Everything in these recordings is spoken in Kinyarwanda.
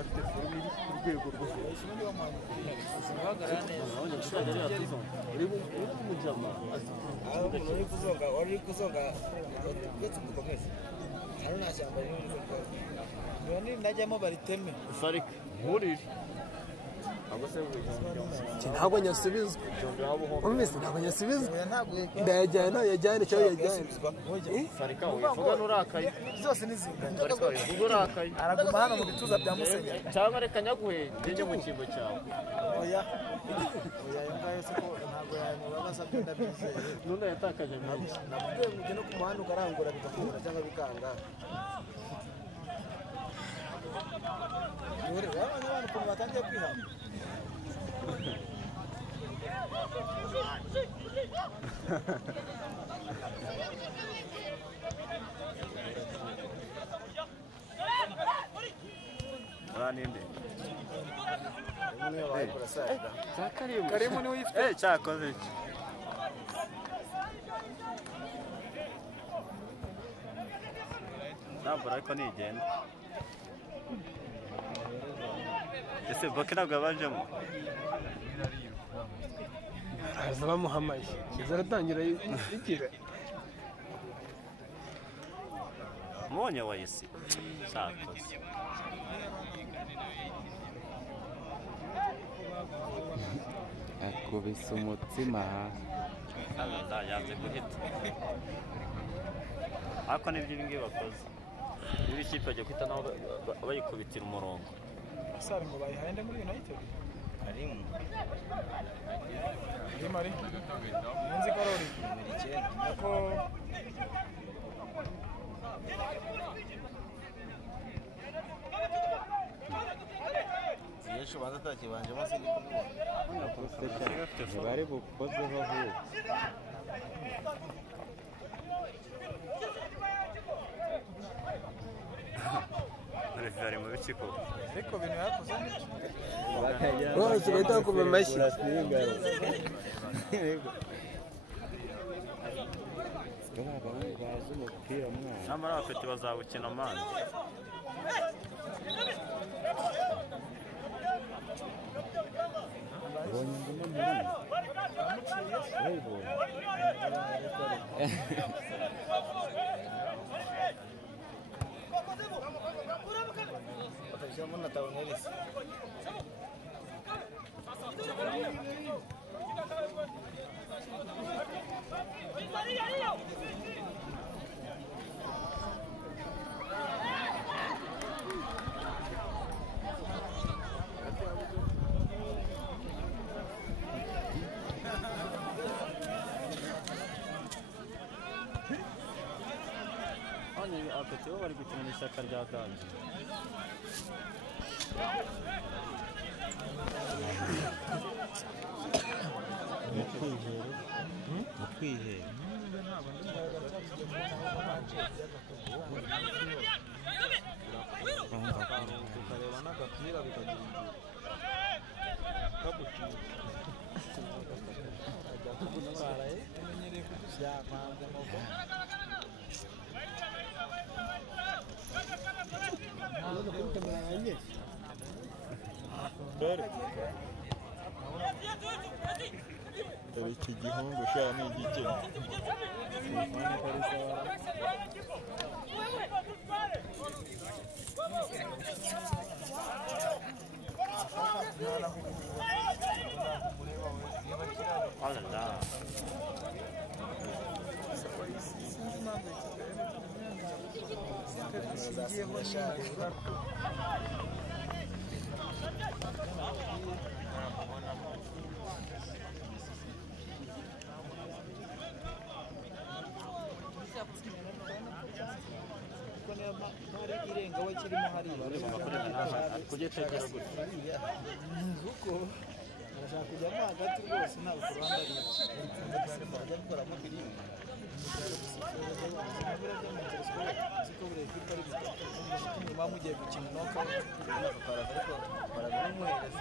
afite forume iri ku rwego rwo hejuru niyo mpamvu uhagarara neza uri kumujama uri kuzonga uretse gukomeza hano nta shyamba rinini none najyamo bariteme usarika nkurire ntabwo nyasubizwa umvise ntabwo nyasubizwa ndayajyana yajyane cyangwa yajyane sarika uvuga nurakaye zose nizingana uvuga urakaye araguma hano mu bituza bya Musenyeri cyangwa reka nyaguhe njye mu cyimbo cyawe oya ngayo se ko ntabwo yamubabaza byo ndabyizeye none yatakaje menshi nabwiye ngo ujye no ku muhanda ukarangura bigakura cyangwa bikanga urabona abantu ukuntu batangiye kwihana Raninde Karimu ni wifite cyakoze iki ntabwo ariko nigenda ese boke ntabwo yabajemo aza bamuhamaye zaratangira igira Monye wayisi cyakoze akubise umutsima yanze guhita ariko nibyo ibi ngibi bakoze ibi kipe bagiye guhita nabo bayikubitira umurongo asari ngo bayihande muri United arimu ari munzi karori ko yesu banza atakibanje maze ntibari bukozeho ahubwo Refi ari mu bikiko ariko bintu yakoze bose bahita bakoma amashyi bazi umupira mwana nyamara abafite bazawukina amazi ubonye inguma muri urayibonye batashyiramo na tawunerisi abafite bo bari gukina n'ishyaka rya Danje mu kwihera ukareba n'agapira bikagira kaguciye ajya kugutwara umenyereye kudusyapanze amaboko dore iki gihungu sha ni igikene irenga we kirimo hariya kugitegera gutya uko arashaka kujyamo hagati rwose ntabwo ku ruhande ari bajya gukoramo filime siko buri ekipa ari nyuma mugiye gukina noka ariko barabimwohereza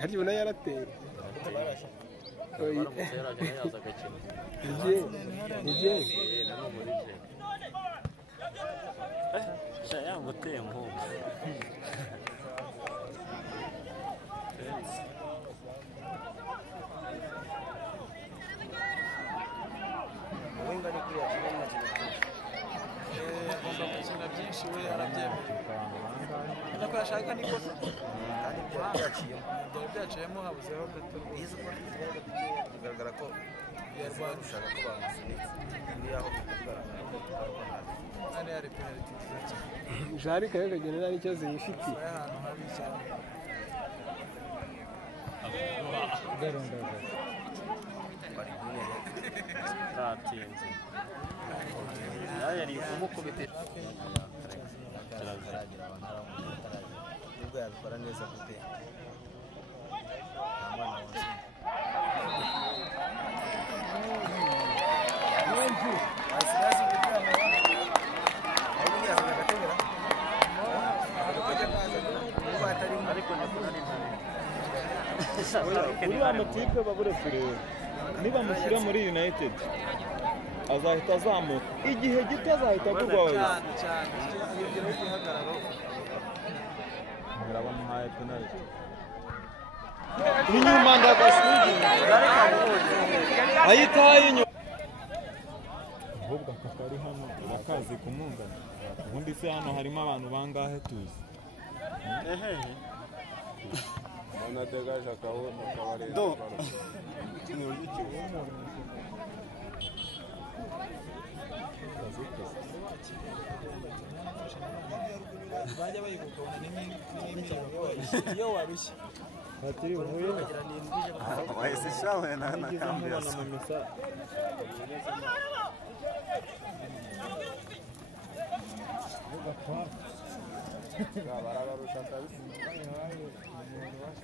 harya ubona yarateye baramutse yaraje nayaza agakina Nijye nano muri je sha yanguteye muhungu wenga ni kuri yakina na agomba gukina byinshi we arabyemera nako yashaka nikosa kandi byaciyemo byari byaciyemo habuzeho gato biza ko bigaragara ko yarwarushaka ko bamusunitse muri aho kandi yari penalty nziza cyane Jari kayo kagenda nari cyo ziyifiti ari ahantu habi cyane bari bunere tatinze yari kumukubita kiraziragira abantu nubwo yabikora neza kupe uriya mutipe babure kureba niba mushyira muri United azahita azamuka igihe gito azahita agurwa wawe cyane yongeraho igihagararo bamuhaye penalty inyuma ndagasugi ayitaye inyuma ahubwo akakari hano urakazi kumungana ubundi se hano harimo abantu bangahe tuzi anategaje akabareza do ni uriki bajya bayiguka n'imyitozo iyo warushye batiri uhuye wahise shawe na kambias barabarusha kabisa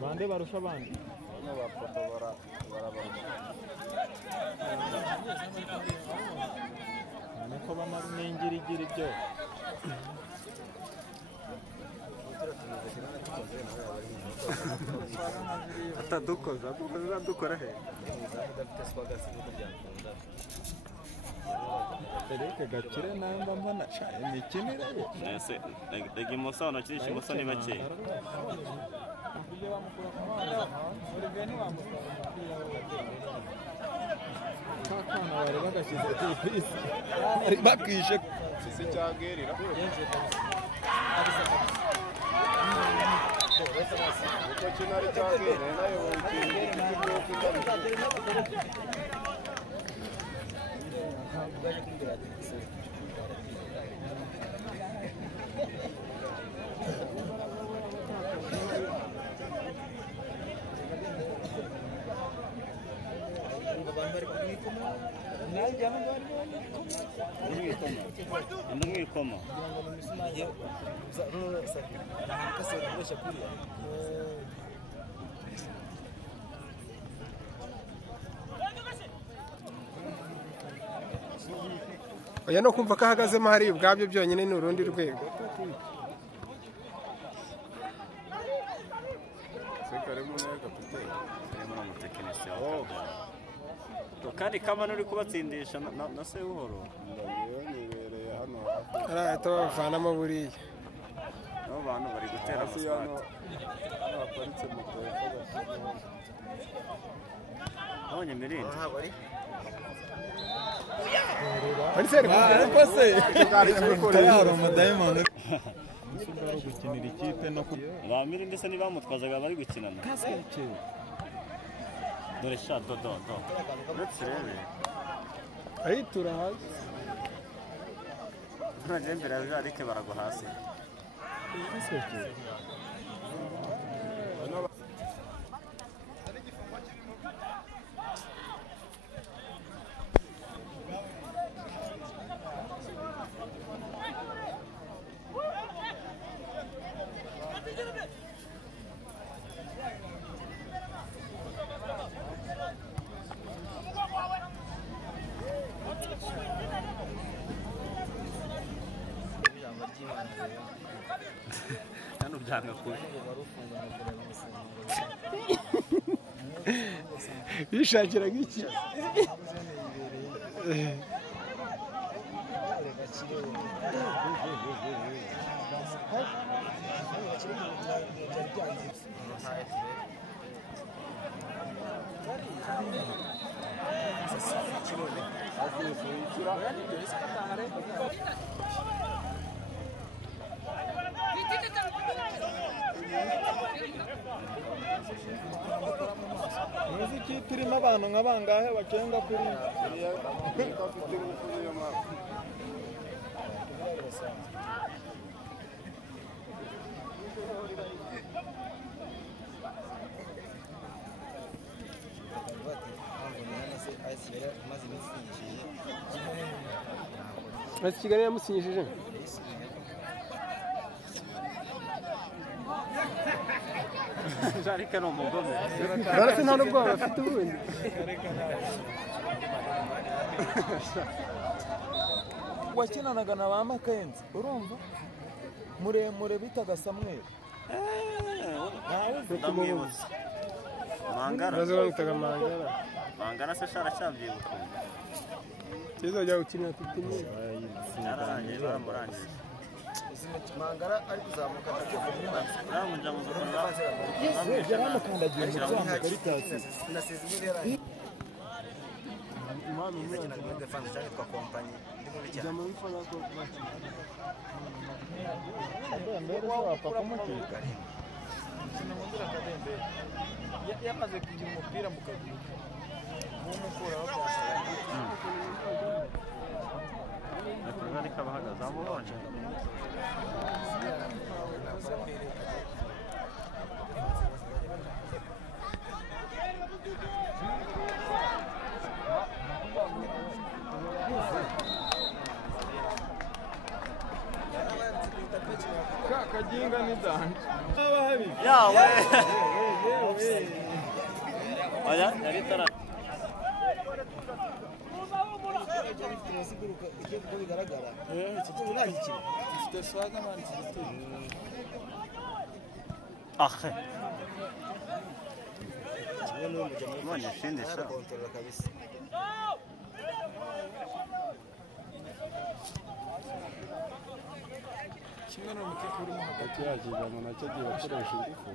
bande barusha abandi bano bafoto barabarusha niko bamara n'ingirigiri byo atadukoza dukora he Erike gakire namba mbona imikinire ye ese rega imoso hano kirisha imoso ni bake kakana bari bagashyize ku isi bari bakishe isi cyagerira uko kinari cyagerira nayo ndumwikoma oya no kumva ko ahagazemo hari ubwabyo byonyine ni urundi rwego kandi kamana uri kubatsindisha na se buhoro nibereye hano arahita bavanamo buriya abo bantu bari gutera amaswati haparitse moto abonye mirindi Pariseri ariko se hari umudayimoni ari gukinira ikipe no ba mirindi se ntibamutwazaga bari gukinana dore sha dodo uretse rebe ayitura hasi ntajya imbere ya jarike baragwa hasi hano byanga kubi bishakiraga iki Muziki turimo abantu nk'abangahe bakenga kuri Kigali yamusinyishije Jarika ni umugome. barase nta nubwo bafite ubundi wakinanaga na ba Makenzi urumva muremure bitaga Samuel Ndamwibuza. Mangara. baza bamutaga Mangara Mangara se sharacabyibuka. kizajya gukinira tutini Yararangiye baramurangije. Mangara ari kuzamuka agiye kuri mazi. Ramuja mu zukuru. yaramukandagiye mu cyangwa kuri tasi Nasize muri yara. Imana umwana muri defense cyane kwa company ndi muri cyane. mbere wapfa kumukika yamaze kugira umupira mu kaguru w'umukuraho byasaba Akagari kabahagaze amubonye. kaginga ni danje Yawe. Oya, yari tara. uko bigaragara iki cyo urangikira gifite swaga man kigitira Ahe. Mbonye shindisha. Kontrola kabisa. kimwe n'umukipe urimo hagati yagize mu nacyo agiye gukoresha ingufu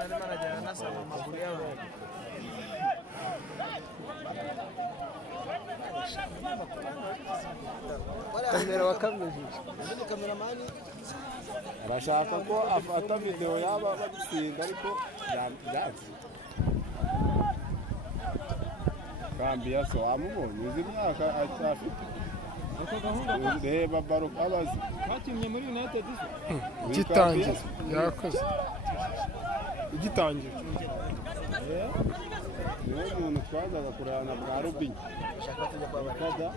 arimo arajyana anasama amaguru y'abantu kamera wakamujije undi kameramani arashaka ko afata video yaba bagitsinda ariko byanze kambiya so amubonye uzi imyaka afite reba baro abazi bakinnye muri United gitangira yakoze igitangira niwe muntu twazaga kurana bwa Rubinya Shaka tujya kwa bari. kada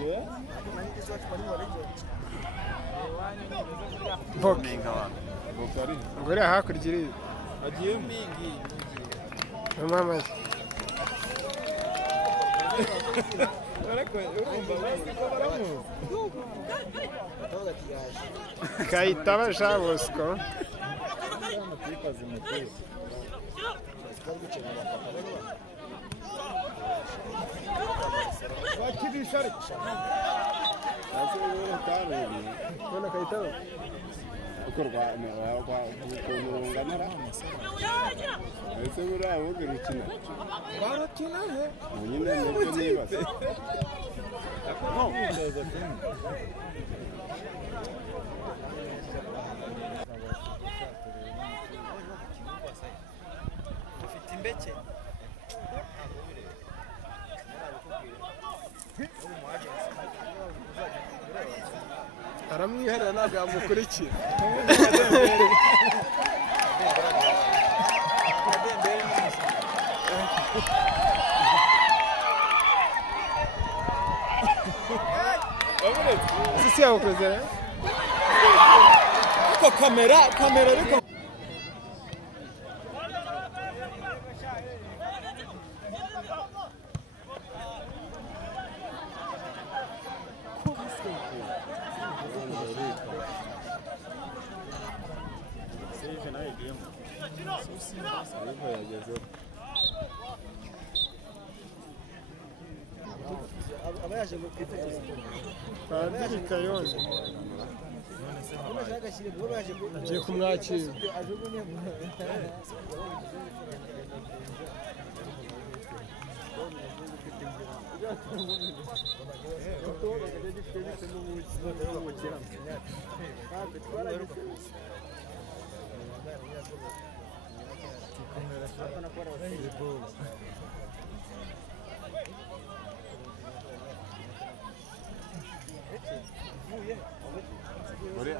ye Minga wa. bokari ngore hakurya iri agiye mingi mama ariko urumva basi ko baramuzi atavuga ati yaje kayitaba Bosco amutipaza umupira twari gucana bakapa bari bakirisha ariko ase rero karuri kona kayitaba ukorwa kwa kunurunganara ese muri abo gukina barakina he nyine nibyo nibaza ufite imbeke aramwiherera ntabwo yamukurikira sisi yakoze ariko kamera ariko ariko yagezeho aba yaje ngo kwifotoza Padiri Kayonza agiye kumwakira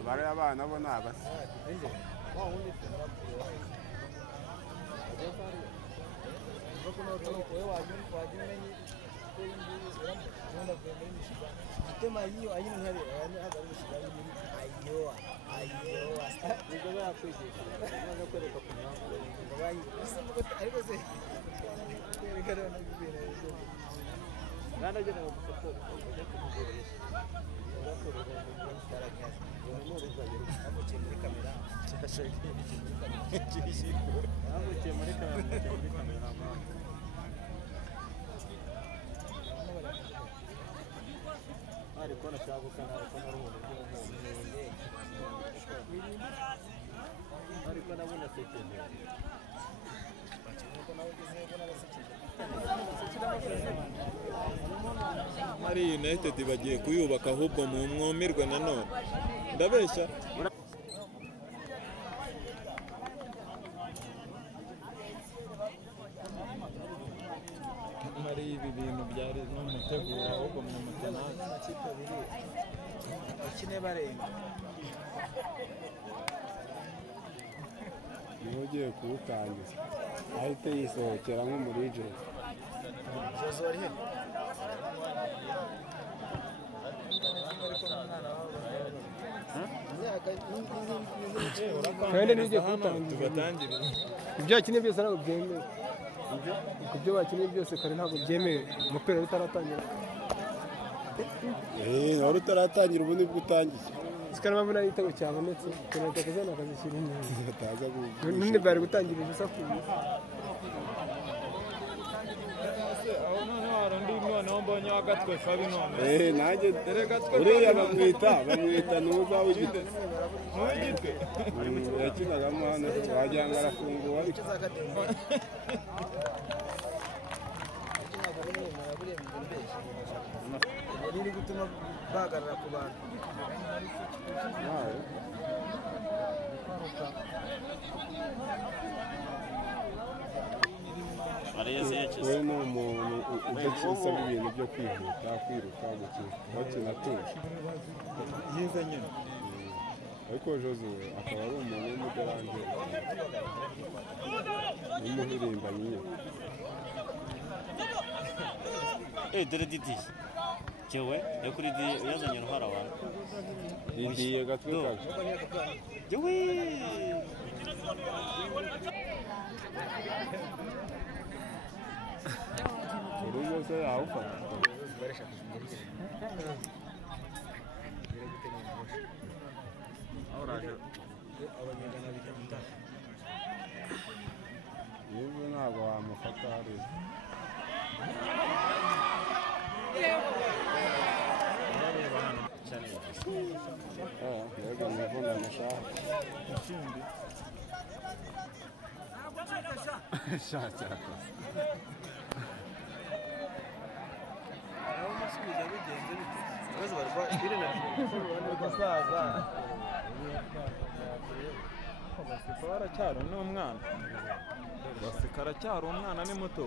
bari abana bo ni abasi tema hiyo ayino ntare yani aga mushiga y'ibiri ayo nizo bakwigisha no kwereka ku nyango bayi ariko se kwerekana no kubera ibyo ngana je no gufoto ujya kumugurisha urakorera mu Instagram yawe umuntu uzaje amuciye muri kamera cyashaka kirishiko amuciye muri kamera ariko nashaka kana ariko narumuntu ariko nabona sekeje Mari United bagiye kuyubaka ahubwo mu mwumirwe nanone ndabeshya hari ibi bintu byari n'umuteguro ahubwo mu mutanana amakipe abiri bakine barenga niho ugiye kuwutangiza ahite yisohokera nko muri ijoro Jozo ari he kandi nijye kutangiza tugatangirira ibyo wakinnye byose ntabwo byemewe ibyo wakinnye byose kare ntabwo byemewe umupira utaratangira wari utaratangira ubu nibwo utangiye sikana mabona igitego cyabonetse penalty akazana akazishyira inyuma bataza none bari gutangira ibisaku aho none hari undi noneho mbonye wagatwe kabi none nanjye uriya bamwita ntuza w'igitwe yakinagamo hano wagira ngo arafunguwe ariko biri gutuma bahagarara ku bantu we ni umuntu udakisaba ibintu byo kwihuta kwiruka bakina atuje yize nyine ariko Jose akaba ari umuntu w'umugaranje w'umuhirimbanyi nyine dore Didi jewe yo kuri Didi yazanye uruhara abantu Didiye gatwe kaje jewe uri yose yawufata yewe ntabwo wamufata hariya yego muvuna amashaka shaka aho musubiza bigenze bite ibibazo barwa biri na gusaza basika baracyari n'umwana basika aracyari umwana ni muto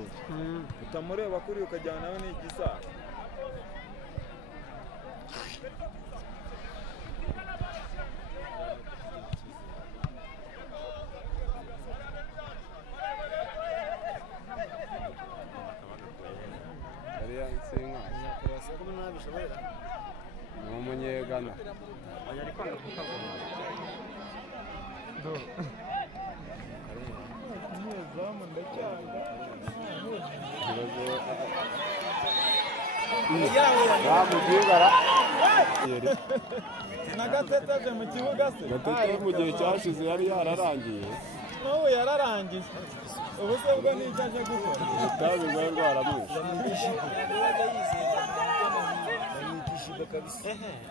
utamureba kuri ukajyana nawe ni igisaza ni umunyegana umunyezamu ndacyanga bamubwira na Gatete aje mu kibuga se Gatete mu gihe cyashize yari yararangiye n'ubu yararangiye ubu se bwo n'icyo aje gukora itabi ngo rwaramwishe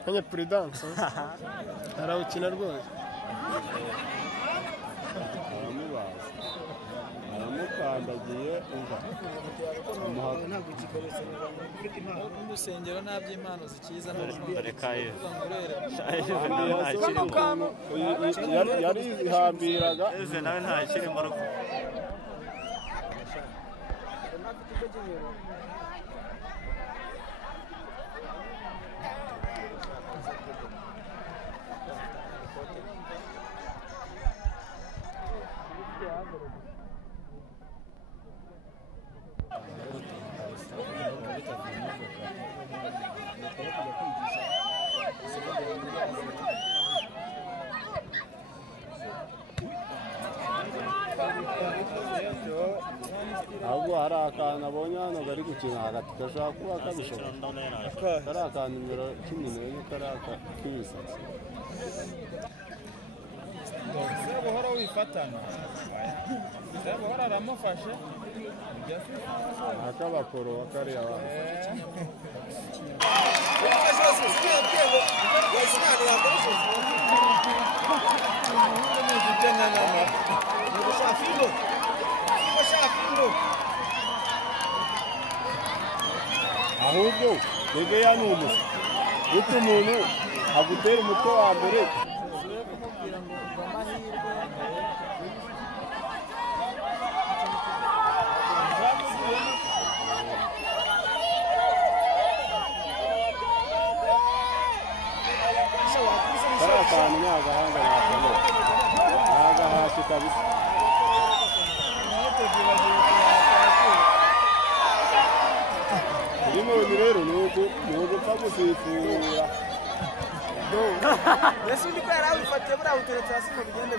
kanya prudence arawukina rwose aramubaza aramukandagiye umva ntabwo kikoretse mu rusengero nta by'impano zikiza dore kaye yari ihambiraga eze nawe nta kirimo ruko ahubwo hari akantu abonye hano gari gukina hagati gashobora kuba kabishobora kari akantu nimero 11 kari ak'imisatsi buhora wifatana buhora aramufashe akabakoro kariya wanyu ahubwo begeya ni umusa utu umuntu agutera umutwe wa mbere kariya kantu ni agahanga nakomeye ni agahashyi kabisa Rimoni rero ni ugupfa gusifura mbese undi ko yari awifatiye buriya uteretse hasi ngo bigende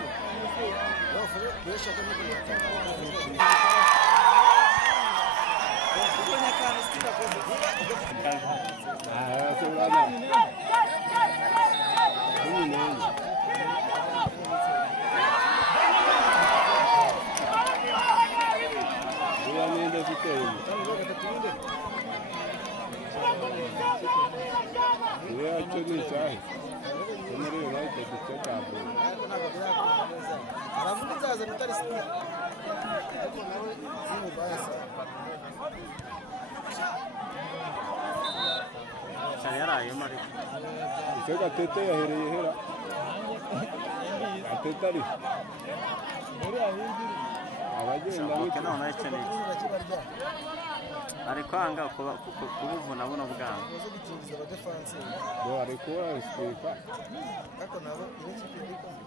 uriya ninde ziteye uriya cyo ni icyahe cyo muri United cyo cyavuye aravuga nzazana utari sipira ariko nawe zimubaye cyane yarayemo ariko ese Gatete yahereye hera Gatete ari abagenda oke none akeneye ari kwanga kubuvuna buno bwangu bo ari kuba sipika ariko nabo iyo kipe iri kumwe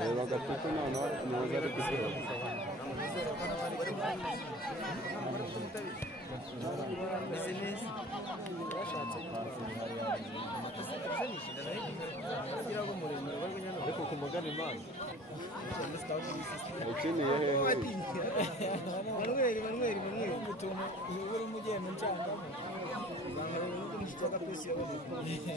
reba Gatete noneho ntuza ari gusira ariko ku mugani imana yakiniye hehe Manuel utuntu uri mugenda ncangamo umushyitsi w'agapesi yaboneye